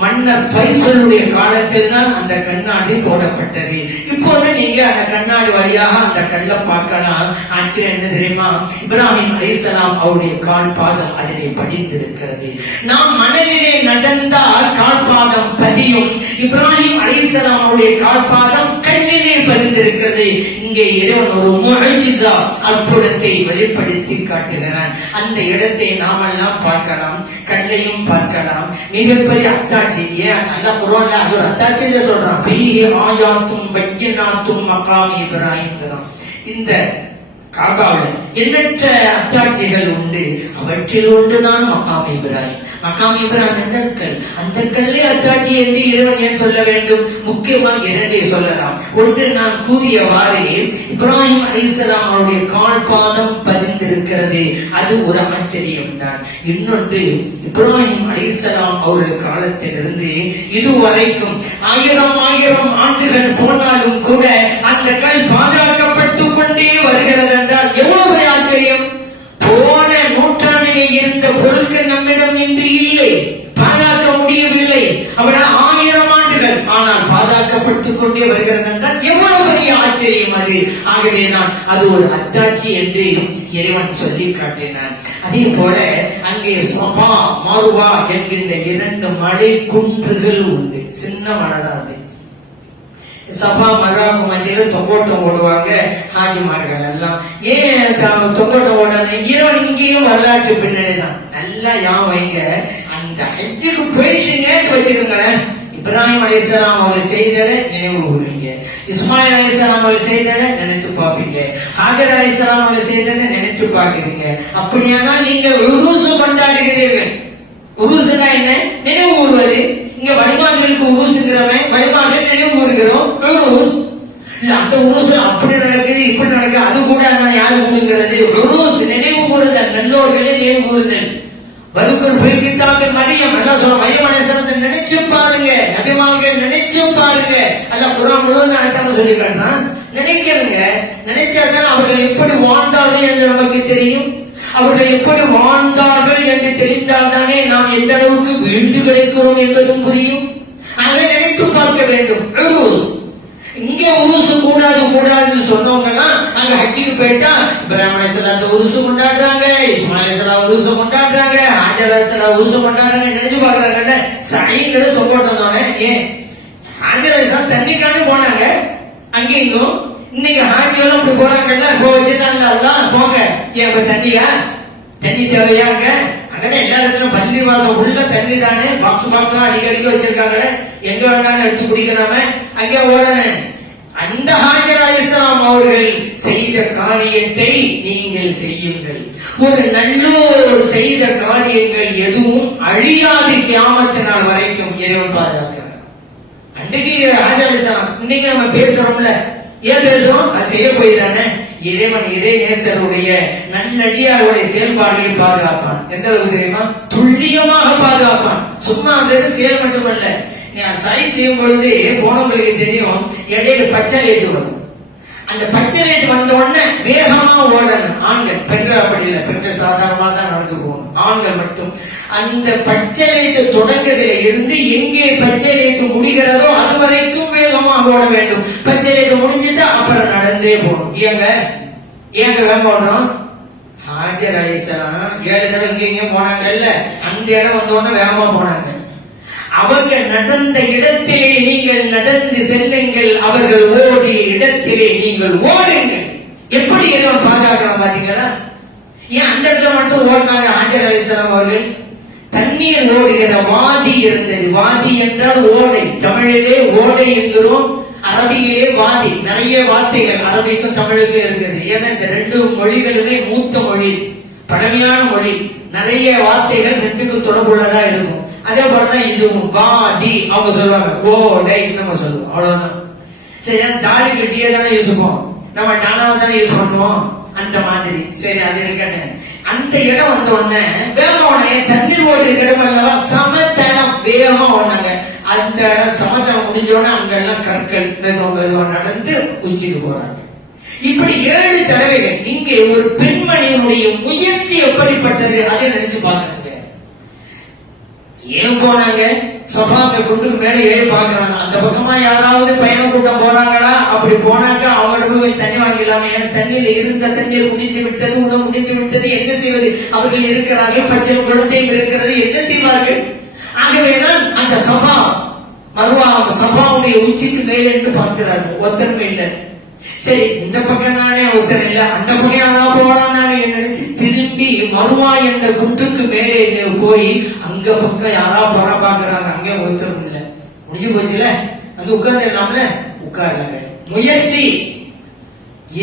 மன்னர் பைசலுடைய காலத்தில் தான் அந்த கண்ணாடி போடப்பட்டது. இப்போது நீங்க அந்த கண்ணாடி வழியாக அந்த கல்லை பார்க்கலாம். ஆச்சரியம் என்ன தெரியுமா? இப்ராஹிம் அலைஹிஸ்ஸலாம் அவருடைய கால் பாதம் அதிலே படிந்திருக்கிறது. நாம் மணலிலே நடந்தால் கால் பாதம் பதியும். இப்ராஹிம் அலைஹிஸ்ஸலாம் அவருடைய கால் பாதம் கல்லிலே பதிந்திருக்கிறது. இங்கே இறைவன் ஒரு முஅஜிஸா அற்புதத்தை வெளிப்படுத்தி காட்டுகிறான். அந்த இடத்தை நாமெல்லாம் பார்க்கலாம், கல்லையும் பார்க்கலாம். மிகப்பெரிய அத்தாட்சி. ஏன் அல்லாஹ் குர்ஆன்ல அது ஒரு அத்தாட்சியை சொல்றான். ஃபீஹி ஆயாத்தும் பய்யினாத்தும் மகாமி இப்ராஹிம். இந்த காபாவில் எண்ணற்ற அத்தாட்சிகள் உண்டு. அவற்றில் ஒன்றுதான் மகாம் இப்ராஹிம். மகாம் இப்ராஹிம் என்ற கல். அந்த கல்லை அத்தாட்சி என்று இறைவன் ஏன் சொல்ல வேண்டும்? முக்கியமாக இரண்டே சொல்லலாம். ஒன்று, நான் கூறியவாறு இப்ராஹிம் அலைஹிஸ்ஸலாம் அவருடைய கால் பாதம் பதிந்திருக்கிறது. அது ஒரு ஆச்சரியம் தான். இன்னொன்று, இப்ராஹிம் அலைஹிஸ்ஸலாம் அவருடைய காலத்திலிருந்து இதுவரைக்கும் 1000 ஆண்டுகள் போனாலும் கூட அந்த கல் பாதுகாக்கப்பட்டுக் கொண்டே வருகிறது என்றால் எவ்வளவு ஆச்சரியம்! போன நூற்றாண்டிலே இருந்த பொருட்கள் நம்மிடம் இன்று இல்லை, பாதுகாக்க முடியவில்லை. அவரால் 1000 ஆண்டுகள் ஆனால் பாதுகாக்கப்பட்டுக் கொண்டே வருகிறது என்றால் எவ்வளவு பெரிய ஆச்சரியம் அது. ஆகவேதான் அது ஒரு அத்தாட்சி என்று இறைவன் சொல்லி காட்டினார். அதே போல அங்கே சஃபா மர்வா என்கின்ற 2 மலை குன்றுகள் உண்டு. சின்ன மலைதான். சஃபா மர்வாக்கு மத்தியில் தொங்கோட்டம் ஓடுவாங்க ஹாஜிமார்கள் எல்லாம். ஏன் தொங்கோட்டம் ஓடணும்? இறைவன் இங்கேயும் வரலாற்று பின்னணி தான். நல்லா யான் வைங்க. அந்த ஹஜ்ஜுக்கு போயிட்டு வச்சுக்கோங்களேன். இப்ராஹிம் அலைஹிஸ்ஸலாம் அவர்கள் செய்ததை நினைவு கூறுவீங்க. இஸ்மாயில் அலைஹிஸ்ஸலாம் அவர்கள் செய்ததை நினைத்து பார்ப்பீங்க. ஹாஜர் அலைஹிஸ்ஸலாம் அவர்கள் செய்ததை நினைத்து பார்க்கிறீங்க. அப்படியானால் நீங்கள் உருசு கொண்டாடுகிறீர்கள். உருசுனா என்ன? நினைவு கூறுவது. இங்க வழிமார்களுக்கு உருசுங்கிறவன் வழிமார்கள் நினைவு கூறுகிறோம். அந்த உருசு அப்படி நடக்குது இப்படி நடக்குது அது கூட யாரு கூறுகிறது? உருசு நினைவு கூறுதல், நல்லோர்களே நினைவு கூறுதல். பதுக்கர் பிரிக்கித்தாங்க மரியம் எல்லாம் சொல்ல மரியம் அலைஹிஸ்ஸலாத்தை நினைச்சு பாருங்க, நபிமார்கள் நினைச்சு பாருங்க. அல்லாஹ் குர்ஆன் முழுவதும் அர்த்தம் சொல்லி காட்டுறான். நினைக்கிறங்க, நினைச்சாதான் அவர்கள் எப்படி வாழ்ந்தார்கள் என்று நமக்கு தெரியும். அவர்கள் எப்படி வாழ்ந்தார்கள் என்று தெரிந்தால் தானே நாம் எந்த அளவுக்கு வீழ்ந்து கிடைக்கிறோம் என்பதும் புரியும். அதை நினைத்து பார்க்க வேண்டும். இங்கே உருசு கூடாதுன்னு சொன்னவங்க எல்லாம் அங்க ஹஜ்ஜுக்கு போயிட்டா இப்ராஹிம் அலைஹிஸ்ஸலாத்தை உருசு கொண்டாடுறாங்க, இஸ்மாயில் அலைஹிஸ்ஸலாம் உருசு கொண்டாடுறாங்க, ஹாஜர் அலைஹிஸ்ஸலாம் உருசு கொண்டாடுறாங்க. நினைச்சு பாக்குறாங்கல்ல. சைங்கிறது சொப்போட்டோன்னே ஏன் ஹாஜர் அலைஹிஸ்ஸலாம் தண்ணிக்காண்டு போனாங்க அங்கே இங்கும். இன்னைக்கு ஹாஜியெல்லாம் இப்படி போறாங்கல்ல, வச்சுட்டாங்கல்ல போங்க. ஏன் தண்ணியா? தண்ணி தேவையாங்க? அங்கதான் எல்லா இடத்துலயும் பள்ளி வாசம் உள்ள தண்ணி தானே. பாக்ஸ் அடிக்கடி வச்சிருக்காங்களே, எங்க வேண்டாலும் எடுத்து குடிக்கலாம அங்கே ஓடனே. அந்த ஹாஜர் அலைஹிஸ்ஸலாம் அவர்கள் செய்த காரியத்தை நீங்கள் செய்யுங்கள். ஒரு நல்லோர் செய்த காரியங்கள் எதுவும் அழியாது கியாமத் நாள் வரைக்கும் இறைவன் பாதுகாக்கிறார். அன்றைக்கு ஹாஜர் அலைஹிஸ்ஸலாம், இன்னைக்கு நம்ம பேசுறோம்ல, ஏன் பேசுறோம்? அது செய்ய போயிதானே. இறைவன் இறை நேசருடைய நல்லடியாருடைய செயல்பாடுகளை பாதுகாப்பான். எந்த அளவுக்கு தெரியுமா? துல்லியமாக பாதுகாப்பான். சும்மா அந்த செயல் மட்டுமல்ல, நீ சை செய்யும் பொழுது போனவங்களுக்கு தெரியும், இடையில பச்சை லைட் வரும். அந்த பச்சை லைட் வந்த உடனே வேகமா ஓடணும். ஆண்கள், பெண்கள் அப்படி இல்லை. பெண்கள் சாதாரணமா தான் நடந்து போகணும். ஆண்கள் மட்டும் அந்த பச்சை லைட் தொடங்குறதுல இருந்து எங்கே பச்சை லைட் முடிகிறதோ அது வரைக்கும் வேகமாக ஓட வேண்டும். பச்சை லைட் முடிஞ்சிட்டு அப்புறம் நடந்தே போகணும். ஏங்க வேகம் ஓடணும்? ஹாஜர் அலைஹிஸ்ஸலாம் 7 தடவை இங்க போனாங்கல்ல, அந்த இடம் வந்த உடனே வேகமா போனாங்க. அவர்கள் நடந்த இடத்திலே நீங்கள் நடந்து செல்லுங்கள், அவர்கள் ஓடிய இடத்திலே நீங்கள் ஓடுங்கள். எப்படி இறைவன் பாதுகாக்கலாம் பாத்தீங்களா? ஏன் அந்த இடத்துல மட்டும் ஓடினாங்க ஹாஜர் அலைஹிஸ்ஸலாம் அவர்கள்? தண்ணீர் ஓடுகிற வாதி இருந்தது. வாதி என்றால் ஓடை. தமிழிலே ஓடை என்கிறோம், அரபியிலே வாதி. நிறைய வார்த்தைகள் அரபிக்கும் தமிழுக்கும் இருக்குது. ஏன்னா இந்த 2 மொழிகளுமே மூத்த மொழி, பழமையான மொழி. நிறைய வார்த்தைகள் 2க்கும் தொடர்புள்ளதா இருக்கும். அதே போலதான் இதுவும் வாதி அவங்க சொல்லுவாங்க, ஓடை நம்ம சொல்லுவோம், அவ்வளவுதான். சரி, தாடி கட்டியே தானே யூஸ் பண்ணுவோம், நம்ம டானாவை தானே யூஸ் பண்ணுவோம், அந்த மாதிரி. சரி, அது இருக்கட்டும். அந்த இடம் வந்த உடனே வேகமா உடனே தண்ணீர் ஓடுற இடம் அல்லவா சமதளம் வேகமா ஓடினாங்க. அந்த இடம் சமதளம் முடிஞ்சோடனே அங்க எல்லாம் கற்கள் மெதுவா நடந்து உச்சிக்கு போறாங்க. இப்படி 7 தடவைகள். இங்கே ஒரு பெண்மணியினுடைய முயற்சி எப்படிப்பட்டது அதை நினைச்சு பாக்குறாங்க. ஏன் போனாங்க? சஃபாவை குண்டுக்கு மேலே ஏறி பாக்குறாங்க. அந்த பக்கமா யாராவது பயணம் கூட்டம் போறாங்களா? அப்படி போனாக்க அவங்கள்ட்ட போய் தண்ணி வாங்கிடலாமே. ஏன்னா தண்ணியில இருந்த தண்ணீர் முடிந்து விட்டது, உணவு முடிந்து விட்டது. என்ன செய்வது? அவர்கள் இருக்கிறார்கள், பச்சை குழந்தைகள் இருக்கிறது, என்ன செய்வார்கள்? ஆகவேதான் அந்த சஃபா மருவா சஃபாவுடைய உச்சிக்கு மேலே இருந்து பார்க்கிறார்கள். ஒத்தன்மை இல்லை. சரி, இந்த பக்கம் தானே ஒருத்தர் இல்ல, அந்த பக்கம் யாராவது போகலாம் தானே நினைச்சு திரும்பி மருவா என்ற குன்றுக்கு மேலே போய் அங்க பக்கம் யாராவது போற பாக்குறாங்க. அங்கே ஒருத்தரும் இல்ல. முடிஞ்சு போச்சுல, வந்து உட்கார்ந்துடலாம்ல, உட்கார்றாங்க. முயற்சி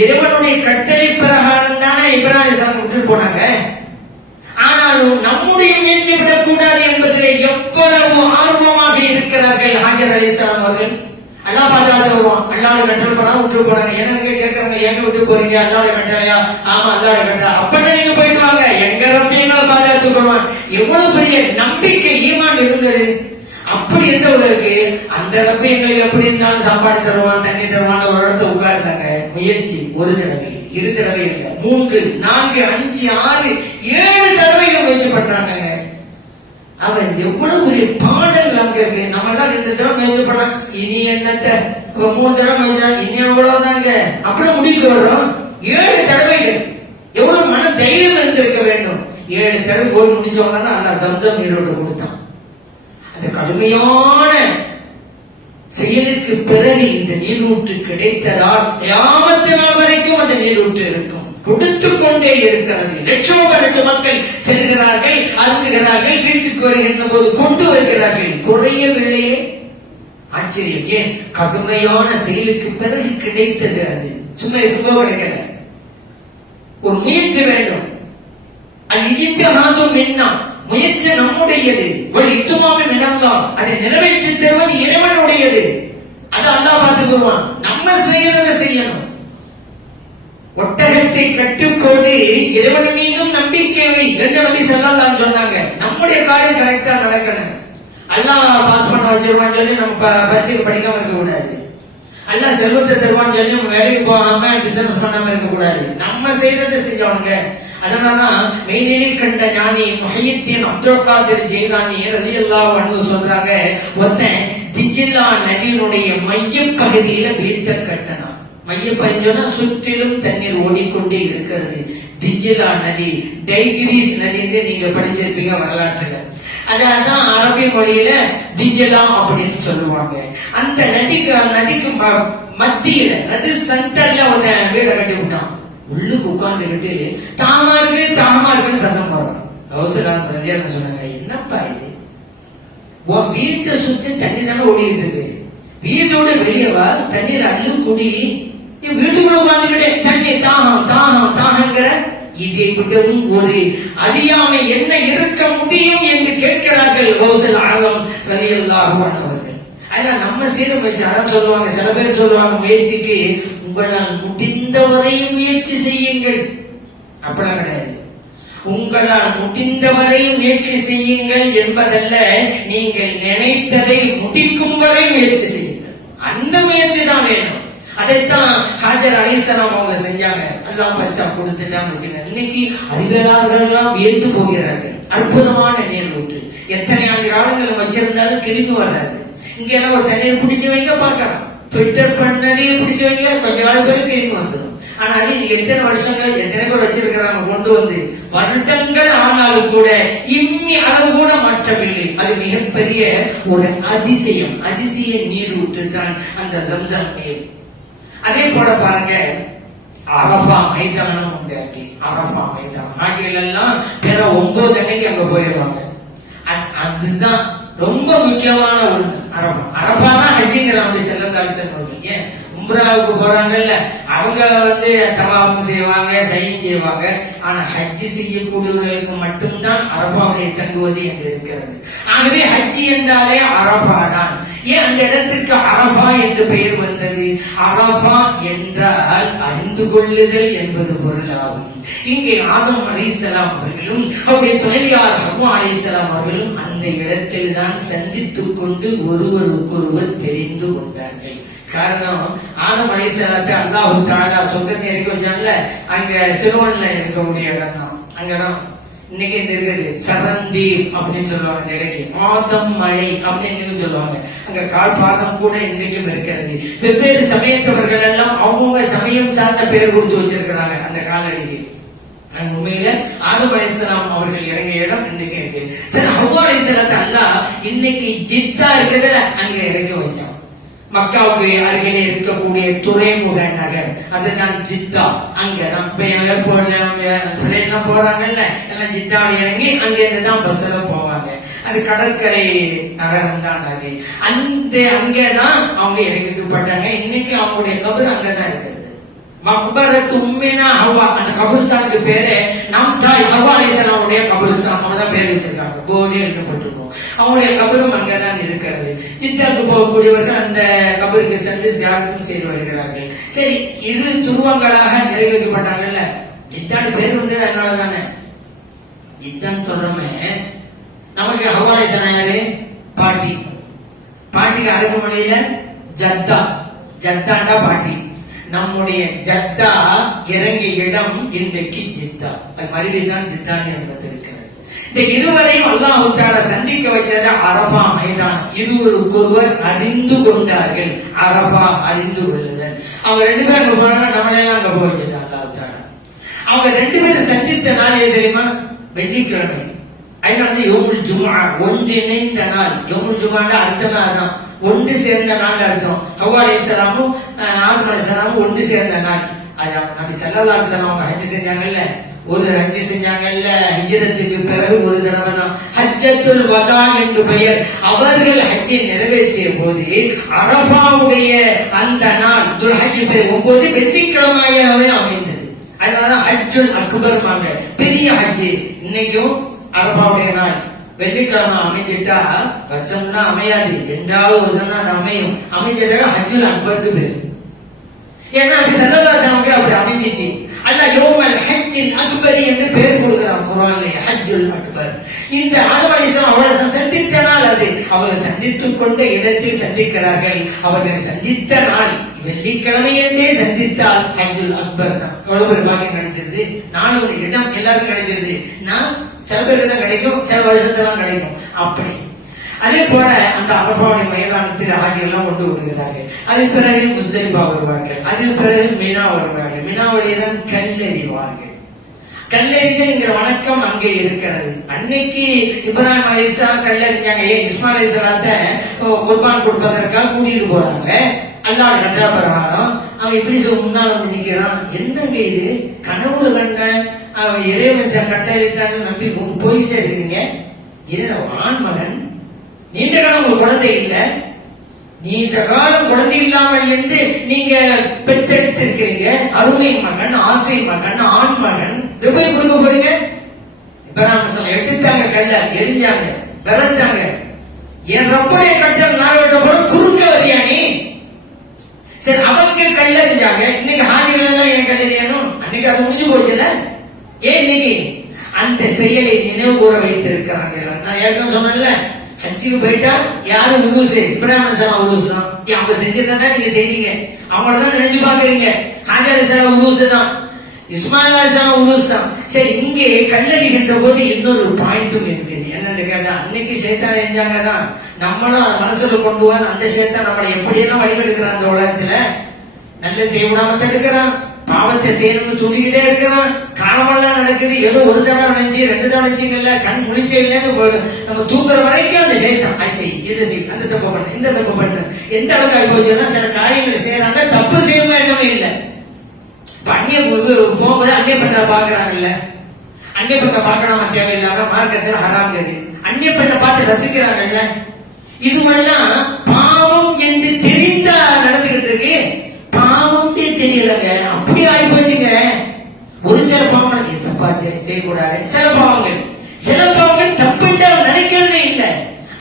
இறைவனுடைய கட்டளை பிரகாரம் தானே இப்ராஹிம் விட்டு போனாங்க. ஆனாலும் நம்முடைய முயற்சி விடக்கூடாது என்பதிலே எவ்வளவு ஆர்வமாக இருக்கிறார்கள் ஹாஜர் அலைஹிஸ்ஸலாம் அவர்கள். அல்லா பாதுகாத்து வருவான். அல்லாவுடைய கட்டளை பிரகாரம் விட்டு போனாங்க. எனக்கு கேட்கறாங்க, எங்க விட்டு போறீங்க? அல்லாவுடைய கட்டளையா? ஆமா, அல்லாவுடைய கட்டளை. அப்ப நீங்க போயிட்டு வாங்க, எங்க ரப்பியங்களை பாதுகாத்து கொள்வான். எவ்வளவு பெரிய நம்பிக்கை, ஈமான் இருந்தது. அப்படி இருந்தவர்களுக்கு அந்த ரப்பி எங்களுக்கு எப்படி இருந்தாலும் சாப்பாடு தருவான், தண்ணி தருவான். ஒரு இடத்த உட்கார்ந்தாங்க. முயற்சி 1 தடவை, 2 தடவை இல்லை, 3, 4, 5, 6, 7 தடவைகள் முயற்சி பண்றாங்க. அவன் எவ்வளவு பெரிய பாடல் அங்க இருக்கு. நம்ம எல்லாம் 2 தடவை முயற்சி பண்ண, இனி என்னத்த 3 தடவை முயற்சி, இனி எவ்வளவுதாங்க அப்படி முடிக்க வரும். 7 தடவைகள். எவ்வளவு மன தைரியம் இருந்திருக்க வேண்டும். 7 தடவை போய் முடிச்சவங்க தான் அல்லா ஜம்சம் நீரோடு கொடுத்தான். அந்த கடுமையான செயலுக்கு பிறகு இந்த நீரூற்று கிடைத்ததால் கியாமத் நாள் வரைக்கும் அந்த நீரூற்று இருக்கும். கொடுத்து கொண்டே இருக்கிறது. லட்சோபலட்ச மக்கள் செல்கிறார்கள், அருந்துகிறார்கள், வீட்டுக்கு வருகின்ற போது கொண்டு வருகிறார்கள். குறையவில்லையே. ஆச்சரியம். ஏன்? கடுமையான செயலுக்கு பிறகு கிடைத்தது. அது சும்மா எப்போ கிடைக்கல, ஒரு முயற்சி வேண்டும். அது இஜ்திஹாதும் மின்னா, முயற்சி நம்முடையது. ஒரு இத்துமாவை நடந்தால் அதை நிறைவேற்றி தருவது இறைவனுடையது. அது அல்லாஹ் பார்த்துக்குவான். நம்ம செய்யறதை செய்யணும். ஒட்டகத்தை கட்டுக்கோடு இறைவன் மீதும் நம்பிக்கை என்று நபி ஸல்லல்லாஹு அலைஹி சொன்னாங்க. நம்முடைய காரியம் கரெக்டா நடக்கணும். அல்லாஹ் பாஸ் பண்ண வச்சிருவான்னு சொல்லி நம்ம பரீட்சைக்கு படிக்காம இருக்க கூடாது. அல்லாஹ் செல்வத்தை தருவான்னு சொல்லி நம்ம வேலைக்கு போகாம பிசினஸ் பண்ணாம இருக்க கூடாது. நம்ம செய்யறதை செஞ்சவங்க. அதனாலதான் மெய்நிலை கண்ட ஞானி முஹையத்தீன் அப்துல் காதிர் ஜெயிலானி ரலியல்லாஹு அன்ஹு சொல்றாங்க, ஒருத்தன் திஜ்லா நதியினுடைய மைய பகுதியில வீட்டை கட்டணும். மையப்பகுதியோட சுற்றிலும் தண்ணீர் ஓடிக்கொண்டே இருக்கிறது. திஜ்லா நதி, டைக்ரீஸ் நதி என்று நீங்க படிச்சிருப்பீங்க வரலாற்றுல. அதான் அரபி மொழியில திஜ்லா அப்படின்னு சொல்லுவாங்க. அந்த நதிக்கு மத்தியில நடு சென்டர்ல ஒரு வீடை கட்டி விட்டான். உள்ளுக்கு உட்கார்ந்துக்கிட்டு தாமா இருக்குன்னு சத்தம் போடுறான். அவசரம் சொன்னாங்க, என்னப்பா இது? உன் வீட்டை சுத்தி தண்ணி தானே ஓடிட்டு இருக்கு. வீட்டோட வெளியவா தண்ணீர் அள்ளு குடி. வீட்டுக்குள்ள உட்கார்ந்துக்கிட்டே தண்ணி தாகங்கிற இதை விடவும் ஒரு அறியாமை என்ன இருக்க முடியும் என்று கேட்கிறார்கள் கௌசல் ஆலம் ரலியல்லாஹு அன்ஹு அவர்கள். அதனால நம்ம செய்த முயற்சி, அதான் சொல்லுவாங்க, சில பேர் சொல்லுவாங்க, முயற்சிக்கு உங்களால் முடிந்தவரை முயற்சி செய்யுங்கள். அப்படிலாம் கிடையாது. உங்களால் முடிந்தவரை முயற்சி செய்யுங்கள் என்பதல்ல, நீங்கள் நினைத்ததை முடிக்கும் வரை முயற்சி செய்யுங்கள். அந்த முயற்சி தான் வேணும். அதைத்தான் ஹாஜர் அலைஹிஸ்ஸலாம் அவங்க செஞ்சாங்க. அல்லாஹ் பரிசா கொடுத்துட்டாங்க. இன்னைக்கு அறிவியலாளர்கள் எல்லாம் வியந்து போகிறார்கள். அற்புதமான நீரூற்று. எத்தனை ஆண்டு காலங்கள் வச்சிருந்தாலும் கிரிந்து வராது. இங்க எல்லாம் ஒரு தண்ணீர் பிடிச்சு வைக்க பார்க்கலாம், ஃபில்டர் பண்ணதே பிடிச்சு வைக்க கொஞ்ச நாள் பேருக்கு கிரிந்து வந்துடும். ஆனா அது எத்தனை வருஷங்கள் எத்தனை பேர் வச்சிருக்கிறாங்க, கொண்டு வந்து வருடங்கள் ஆனாலும் கூட இம்மி அளவு கூட மாற்றவில்லை. அது மிகப்பெரிய ஒரு அதிசயம். அதிசய நீரூற்று தான் அந்த ஜம்சம் நீர். அதே போல பாருங்க, அரஃபா மைதானம் உண்டு. அங்கே அரஃபா மைதானம் ஆகிய எல்லாம் பிற 9 அன்னைக்கு அங்க போயிடுவாங்க. அதுதான் ரொம்ப முக்கியமான ஒண்ணு. அரஃபா தான் ஹஜ்ஜிங்கிறாங்க. ஸல்லல்லாஹு அலைஹி வஸல்லம் ஏன் உம்ராவுக்கு போறாங்கல்ல, அவங்க தவாஃப் செய்வாங்க, சைய் செய்வாங்க. ஆனா ஹஜ்ஜி செய்யக்கூடியவர்களுக்கு மட்டும்தான் அரஃபாவிலே தங்குவது என்று இருக்கிறது. ஆகவே ஹஜ்ஜி என்றாலே அரஃபா தான். ஏன் அந்த இடத்திற்கு அரஃபா என்று பெயர் வந்தது? அரஃபா என்றால் அறிந்து கொள்ளுதல் என்பது பொருளாகும். இங்கே ஆதம் அலைஹிஸ்ஸலாம் அவர்களும் அவருடைய துணைவியார் ஹவ்வா அலைஹிஸ்ஸலாம் அவர்களும் அந்த இடத்தில் தான் சந்தித்துக் கொண்டு ஒருவருக்கொருவர் தெரிந்து கொண்டார்கள். காரணம், ஆதம் அலைஹிஸ்ஸலாத்தை அல்லாஹ் தஆலா சொர்க்கத்தை இறக்கி வச்சான்ல, அங்க சிறுவன்ல இருக்கக்கூடிய இடம் தான். அங்கதான் இன்னைக்கு இருக்குது சரந்தீப் அப்படின்னு சொல்லுவாங்க. அந்த இடைக்கு ஆதம் மலை அப்படின்னு சொல்லுவாங்க. அங்க கால்பாதம் கூட இன்னைக்கும் இருக்கிறது. வெவ்வேறு சமயத்தவர்கள் எல்லாம் அவங்க சமயம் சார்ந்த பேர் கொடுத்து வச்சிருக்கிறாங்க அந்த காலடிக்கு. உண்மையில ஆதம் அலைஹிஸ்ஸலாம் அவர்கள் இறங்கிய இடம் இன்னைக்கு இருக்கு. சரி, ஹவ்வா அலைஹிஸ்ஸலாத்தை அல்லாஹ் இன்னைக்கு ஜித்தா இருக்கிறதுல அங்க இறக்கி வச்சான். மக்காவுக்கு அருகிலே இருக்கக்கூடிய துறைமுக நகர், அதுதான் ஜித்தா. அங்கதான் ஏர்போர்ட்ல போறாங்கல்ல, எல்லாம் ஜித்தாவில் இறங்கி அங்க இருந்துதான் பஸ்ல போவாங்க. அது கடற்கரை நகரம் தான் அது. அங்கதான் அவங்க இறங்கிக்கப்பட்டாங்க. இன்னைக்கு அவங்களுடைய கபர் அங்கதான் இருக்குது. மக்பரத்து உம்மினா ஹவ்வா, அந்த கபர்ஸ்தானுக்கு பேரு நம் தாய் ஹவ்வா அலைஹிஸ்ஸலாமுடைய கபர்ஸ்தான். அவங்க தான் பேர் வச்சிருக்காங்க, போர்டே எழுதப்பட்டிருக்கும். அவங்களுடைய கபரும் அங்கதான் இருக்கிறது. ஜித்தாவுக்கு போகக்கூடியவர்கள் அந்த கபருக்கு சென்று தியாகத்தும் செய்து வருகிறார்கள். சரி, இரு துருவங்களாக நிறைவேற்றப்பட்டாங்கல்ல. ஜித்தான்னு பேர் வந்து அதனால தானே ஜித்தான்னு சொல்றோமே. நமக்கு ஹவ்வா அலைஹிஸ்ஸலாம் யாரு? பாட்டி. பாட்டிக்கு அரபு மொழியில ஜத்தா, ஜத்தாண்டா பாட்டி. நம்முடைய ஜத்தா இறங்கிய இடம் இன்றைக்கு ஜித்தா. அது மறுபடியும் தான் ஜித்தான்னு என்பது இருக்கிறது. இந்த இருவரையும் அல்லாஹ் தஆலா சந்திக்க வைத்தது அரஃபா மைதானம். இருவருக்கொருவர் அறிந்து கொண்டார்கள். அரஃபா அறிந்து கொள்ளுதல். அவங்க ரெண்டு பேரும் போனாங்க, நம்மளையெல்லாம் அங்க போயிட்டு அல்லாஹ் தஆலா. அவங்க ரெண்டு பேரும் சந்தித்த நாள் எது தெரியுமா? வெள்ளிக்கிழமை. அதனால யௌமுல் ஜும்ஆ, ஒன்றிணைந்த நாள். யௌமுல் ஜும்ஆன்னா அர்த்தமே அதான், ஒன்று சேர்ந்த நாள் அர்த்தம். ஹவ்வா அலைஹிஸ்ஸலாமும் ஆதம் அலைஹிஸ்ஸலாமும் ஒன்று சேர்ந்த நாள். அதான் நபி ஸல்லல்லாஹு அலைஹி வஸல்லம் ஹஜ் செஞ்சாங்கல்ல, ஒரு ஹஜ் செஞ்சாங்கல்ல, ஹிஜ்ரத்துக்கு பிறகு ஒரு தடவை தான் ஹஜ்ஜத்துல் வதா என்று பெயர். அவர்கள் ஹஜ்ஜை நிறைவேற்றிய போது அரஃபாவுடைய அந்த நாள் துல்ஹஜ் 9 வெள்ளிக்கிழமையாகவே அமைந்தது. அதனாலதான் ஹஜ்ஜுல் அக்பர் வாங்க, பெரிய ஹஜ். இன்னைக்கும் அரஃபாவுடைய நாள் வெள்ளிக்கிழமை அமைஞ்சிட்டா வருஷம்னா அமையாது, 2வது வருஷம் தான் அமையும். அமைஞ்சிட்டா ஹஜ்ஜுல் அக்பருக்கு பேரு. ஏன்னா அப்படி ஸல்லல்லாஹு அலைஹி வஸல்லம் அப்படி அமைஞ்சிச்சு. அல்லாஹ் யௌமல் ஹஜ்ஜில் அக்பர் என்று பெயர் கொடுக்கிறான் குர்ஆன்ல, ஹஜ்ஜுல் அக்பர். இந்த ஆதம் அலைஹிஸ்ஸலாம் அவர்களை சந்தித்த நாள் அது. அவர்கள் சந்தித்துக் கொண்ட இடத்தில் சந்திக்கிறார்கள். அவர்கள் சந்தித்த நாள் வெள்ளிக்கிழமை என்றே சந்தித்தால் ஹஜ்ஜுல் அக்பர் தான். எவ்வளவு ஒரு பாக்கியம் கிடைச்சிருது. நாலு ஒரு இடம் எல்லாருக்கும் கிடைச்சிருது. நான் சில பேருக்கு தான் கிடைக்கும், சில வருஷத்துலாம் கிடைக்கும். அப்படி அதே போல அந்த அரஃபாவுடைய மைதானத்தில் ஆகியெல்லாம் கொண்டு விடுகிறார்கள். அதன் பிறகு முஸ்தலிஃபா வருவார்கள். அதன் பிறகு மினா வருவார்கள். மினாவுடைய தான் கல்லெறிவார்கள். கல்லெறிங்கிற வணக்கம் அங்கே இருக்கிறது. அன்னைக்கு இப்ராஹிம் அலைஹிஸ்ஸலாம் கல்லெறிஞ்சாங்க. இஸ்மாயில் அலைஹிஸ்ஸலாத்தை குர்பான் கொடுப்பதற்காக கூட்டிட்டு போறாங்க. அல்லாஹ் கட்டளை பிரகாரம் அவன் இப்படி முன்னால் வந்து நிக்கிறான். என்னங்க இது? கனவுல கண்ட அவன் இறைவன் கட்டளையிட்டான்னு நம்பி போயிட்டே இருக்கீங்க. இது ஆண்மகன், நீண்ட காலம் ஒரு குழந்தை இல்ல, நீண்ட காலம் குழந்தை இல்லாமல் இருந்து நீங்க பெற்றெடுத்திருக்கிறீங்க. அருமை மகன், ஆசை மகன், ஆண் மகன். போய் கொடுக்க போறீங்க. இப்ப எடுத்தாங்க, கல்ல எரிஞ்சாங்க, விரட்டாங்க. என் ரப்புடைய கட்டல் நான் குறுக்க வரியா நீ? சரி, அவங்க கல்லறிஞ்சாங்க. இன்னைக்கு ஹாஜிகள் எல்லாம் ஏன் கல்லறியணும்? அன்னைக்கு அது முடிஞ்சு போச்சுல. ஏன் இன்னைக்கு அந்த செயலை நினைவு கூற வைத்திருக்கிறாங்க. நான் ஏற்கனவே சொன்னேன்ல, ஹஜ்ஜுக்கு போயிட்டா யாரு உருசு? இப்ராஹிம் அலைஹிஸ்ஸலாம் உருசு தான். அவங்க செஞ்சதான் நீங்க செய்வீங்க. அவங்களதான் நினைச்சு பாக்குறீங்க. ஹாஜர் அலைஹிஸ்ஸலாம் உருசு தான், இஸ்மாயில் அலைஹிஸ்ஸலாம் உருசு தான். சரி, இங்கே கல்லறிகின்ற போது இன்னொரு பாயிண்ட்டும் இருக்குது. என்னன்னு கேட்டா, அன்னைக்கு ஷைத்தான் செஞ்சாங்க தான், நம்மளும் மனசுல கொண்டு வந்து அந்த ஷைத்தான் நம்மளை எப்படியெல்லாம் வழிபடுக்கிறான். அந்த உலகத்துல நல்ல செய்ய விடாம தடுக்கிறான், பாவத்தை செய்யணும்னு சொல்லிக்கிட்டே இருக்கிறான். காலமெல்லாம் நடக்குது. ஏதோ ஒரு தடவை நினைச்சு 2 தடவை நினைச்சிக்கல, கண் முழிச்சையில நம்ம தூக்குற வரைக்கும் அந்த ஷைத்தான் அதை செய், இதை செய், அந்த தப்பு பண்ணு, இந்த தப்பு பண்ணு. எந்த அளவுக்கு ஆகி போச்சுன்னா, சில காரியங்களை செய்யறாங்க, தப்பு செய்ய வேண்டவே இல்லை. அந்நிய போகும்போது அந்நிய பெண்ணை பாக்குறாங்கல்ல, அந்நிய பெண்ணை பார்க்கணும் தேவையில்லாம மார்க்கத்தில் ஹராம் கதி. அந்நிய பெண்ணை பார்த்து ரசிக்கிறாங்கல்ல, இதுவெல்லாம் பாவம் என்று தெரிந்தா நடந்துகிட்டு இருக்கு. பாவம் தெரியலங்க, அப்படி ஆகி போச்சுங்க. ஒரு சில பாவங்களுக்கு தப்பாச்சு செய்யக்கூடாது. சில பாவங்கள் தப்புண்டா நினைக்கிறதே இல்லை.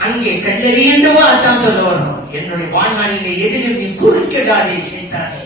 அங்கே கல்லெறியவா அதான் சொல்ல வரும். என்னுடைய வாழ்நாளிலே எதிலும் நீ குறுக்க விடாதே ஷைத்தானே.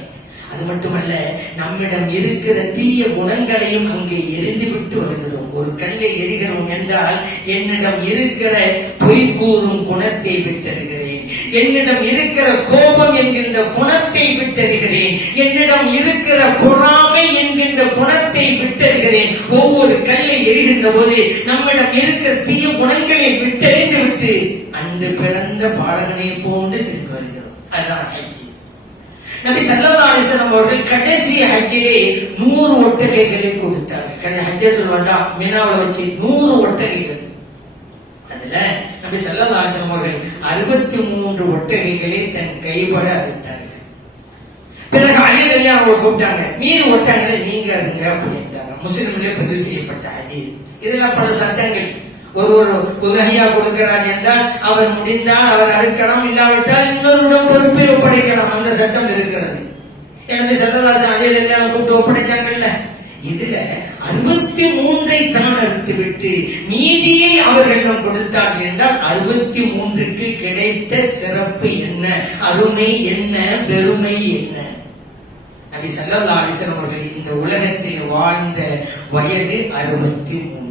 அது மட்டுமல்ல, நம்மிடம் இருக்கிற தீய குணங்களையும் அங்கே எரிந்து விட்டு வருகிறோம். ஒரு கல்லை எரிகிறோம் என்றால் என்னிடம் இருக்கிற பொய் கூறும் குணத்தை விட்டெடுகிறேன், என்னிடம் இருக்கிற கோபம் என்கின்ற குணத்தை விட்டெடுகிறேன், என்னிடம் இருக்கிற பொறாமை என்கின்ற குணத்தை விட்டெடுகிறேன். ஒவ்வொரு கல்லை எரிகின்ற போது நம்மிடம் இருக்கிற தீய குணங்களை விட்டெறிந்து விட்டு அன்று பிறந்த பாலகனை போன்று திரும்பி வருகிறோம். அதுதான் ஹஜ். நபி ஸல்லல்லாஹு அலைஹி வஸல்லம் அவர்கள் கடைசி ஹஜ்ஜிலே 100 ஒட்டகைகளை கொடுத்தார்கள். ஹஜ்ஜத்துல் வதா மினாவுல வச்சு 100 ஒட்டகைகள். அதுல நபி ஸல்லல்லாஹு அலைஹி வஸல்லம் அவர்கள் 63 ஒட்டகைகளை தன் கைப்பட அறுத்தார்கள். பிறகு அலி ரலியல்லாஹு அன்ஹு கூப்பிட்டாங்க, மீதி ஒட்டகைகளை நீங்க அறுங்க அப்படின்ட்டாங்க. முஸ்லிம்களே பதிவு செய்யப்பட்ட ஹதீஸ். இதெல்லாம் பல சட்டங்கள். ஒரு உதகையா கொடுக்கிறார் என்றால் அவர் முடிந்தால் அவர் அறுக்கலாம், இல்லாவிட்டால் இன்னொருடம் பொறுப்பை ஒப்படைக்கலாம். அந்த சட்டம் இருக்கிறது. எனவே ஸல்லல்லாஹு அலைஹி வஸல்லம் கூப்பிட்டு ஒப்படைச்சாங்கல்ல. இதுல 63 தான் அறுத்து விட்டு மீதியை அவர்களிடம் கொடுத்தார்கள் என்றால் 63க்கு கிடைத்த சிறப்பு என்ன, அருமை என்ன, பெருமை என்ன? நபி ஸல்லல்லாஹு அலைஹி வஸல்லம் அவர்கள் இந்த உலகத்தில் வாழ்ந்த வயது 63.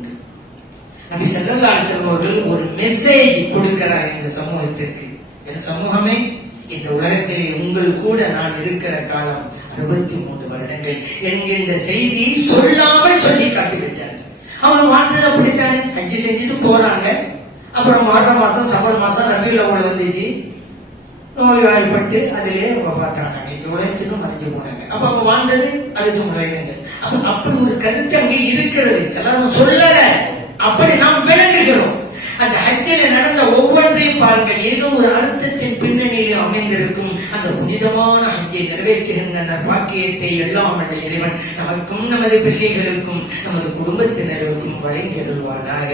நபி ஸல்லல்லாஹு அலைஹி வஸல்லம் அவர்கள் ஒரு மெசேஜ் கொடுக்கிறார் இந்த சமூகத்திற்கு. என் சமூகமே, இந்த உலகத்திலே உங்கள் கூட நான் இருக்கிற காலம் 63 வருடங்கள் என்கின்ற செய்தியை சொல்லாமல் சொல்லி காட்டிவிட்டார்கள். அவங்க வாழ்ந்தது அப்படித்தானே. ஹஜ் செஞ்சுட்டு போறாங்க. அப்புறம் முஹர்ரம் மாசம், சஃபர் மாசம், ரபியுல் அவ்வல் வந்துச்சு. நோய்வாய்ப்பட்டு அதிலே வஃபாத்தானாங்க. இந்த உலகத்திலும் மறைஞ்சு போனாங்க. அப்ப அவங்க வாழ்ந்தது 63 வருடங்கள். அப்படி ஒரு கருத்து அங்கே இருக்கிறது. சிலர் சொல்லல, அப்படி நாம் விளங்குகிறோம். அந்த ஹஜ்ஜில் நடந்த ஒவ்வொன்றையும் பாருங்கள், ஏதோ ஒரு அர்த்தத்தின் பின்னணியில் அமைந்திருக்கும். அந்த புனிதமான ஹஜ்ஜை நிறைவேற்றுகின்ற பாக்கியத்தை எல்லாம் அல்ல இறைவன் நமக்கும் நமது பிள்ளைகளுக்கும் நமது குடும்பத்தினருக்கும் வழங்கி அருள்வானாக.